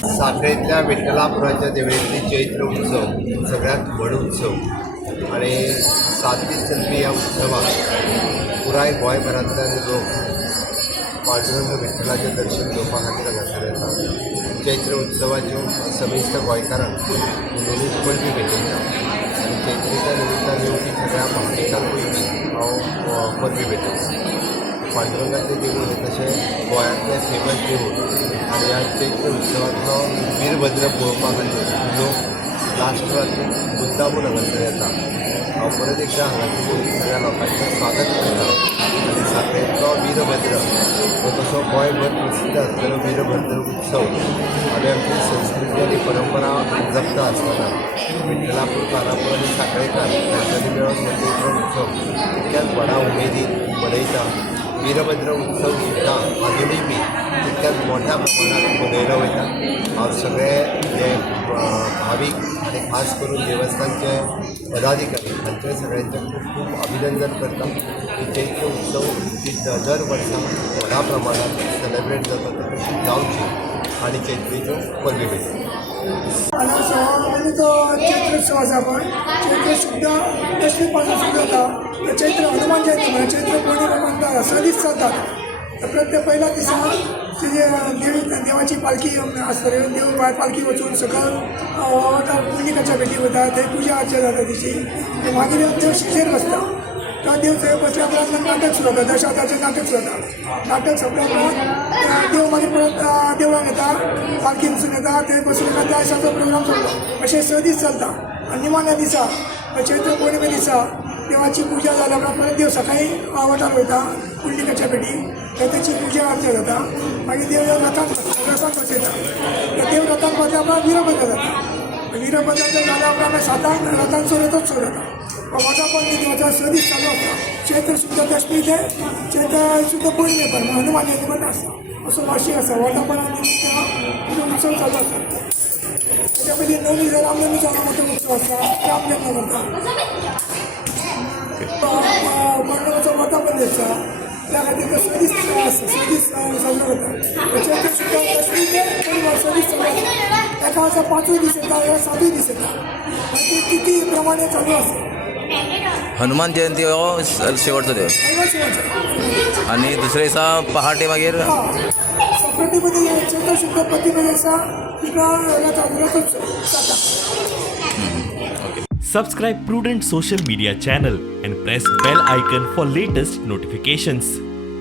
साखरेतल्या विठ्ठलापुराच्या देवळीतली चैत्र उत्सव सगळ्यात व्हड उत्सव आणि 7 दीस चलपी ह्या उत्सवाक पुराय गोंयभरांतल्यान लोक पांडुरंग विठ्ठलाचें दर्शन घेवपा खातीर हांगासर येतात. चैत्र उत्सवाच्यो समेस्त गोंयकारांक उमेदीन पणबी भेटयता आनी चैत्रेच्या निमित्तान येवपी सगळ्या भाविकांक हांव पणबी भेटयता. पांडुरंगाचें देवूळ तशें गोंयांतलें फेमस देवूळ आनी ह्या चैत्र उत्सवांतलो वीरभद्र पळोवपा खातीर लोक लास्ट रात्री मुद्दामून हांगासर येता. हांव परत एकदां हांगासर सगळ्या लोकांचें स्वागत करता आनी साखरेंतलो वीरभद्र हो तसो गोंयभर प्रसिद्ध आसलेलो वीरभद्र उत्सव आमी आमची संस्कृती आनी परंपरा जपता आसतना विठ्ठलापूर कारापूर आनी साखळेकार हांच्यांनी मेळून हो चैत्र उत्सव तितक्याच व्हडा उमेदीन मनयता. वीरभद्र उत्सव सुद्दां आजुनूय बी तितक्याच मोठ्या प्रमाणात मनयलो वयता. हांव सगळे जे भावीक आनी खास करून देवस्थानचे पदाधिकारी हांचे सगळ्यांचे खूब खूब अभिनंदन करता की चैत्र उत्सव ही दर वर्सा व्हडा प्रमाणात सेलेब्रेट जाता तशी जावची आनी चैत्रेच्यो परबी भेटता. आणि तो चैत्रोत्सव आसा पण चैत्र सुद्दां दशमी पासून सुरू जाता. चैत्र हनुमान जयंती म्हणून चैत्र पौर्णिमा म्हणटा 6 दीस चलतात. प्रत्येक पहिल्या दिसा देवाची पालखी आसतली. देव पालखी वचून सकल पुंडलिकाच्या भेटी वता थंय पुजा अर्चा जाता तिची. मागीर देव शिक्षेर बसता. तो देव थंय बसल्या उपरांत नाटक सुरू जाता. दशावतारचें नाटक सुरू जाता. नाटक सोंपल्या उपरांत देव मागीर परत देवळान येता. पालखी वचून येता थंय बसून त्या दिसाचो प्रोग्राम सोंपता. अशें 6 दीस चलता. आनी निमाण्या दिसा चैत्र पौर्णिमे दिसा देवाची पुजा जाल्या उपरांत परत देव सकाळी वाठार वयता पुंडलिकाच्या भेटी. थंय तेची पुजा अर्चा जाता. मागीर देव रथान बसयता. देव रथान बसल्या उपरांत वीरभद्र जाता. वीरभद्राचें जाल्या उपरांत 7 रथान चलतच सुरू जाता. मोठा पण देवाचा 6 दीस चालू असता. चैत्र सुद्धा दशमी ते चैत्र सुद्धा पौर्णिमे पण हनुमान जयंती पण आसता. असो वार्षिक आसा. वर्धापना निमित्त उत्सव चालू आसता. त्याच्या पयलीं नवमी रामनवमीचो मोठो उत्सव आसता. रामजन्म करता. पांडवाचो वर्धापन दीस आसा. त्या खातीर 6 दीस साजरो करता. चैत्र सुद्धा दशमी ते पौर्णिमा 6 दीस चालू आसता. एका वर्सा 5 दीस येता 7 दीस येता. ती तिथी प्रमाणे चालू आसता. हनुमान जयंती हो शेवटचो दिवस आणि दुसऱ्या दिसा पहाटे मागीर प्रतिपदी चैत्र शुद्ध प्रतिपदी आसा तिका रथोत्सव जाता. Subscribe Prudent social media channel and press bell icon for latest notifications.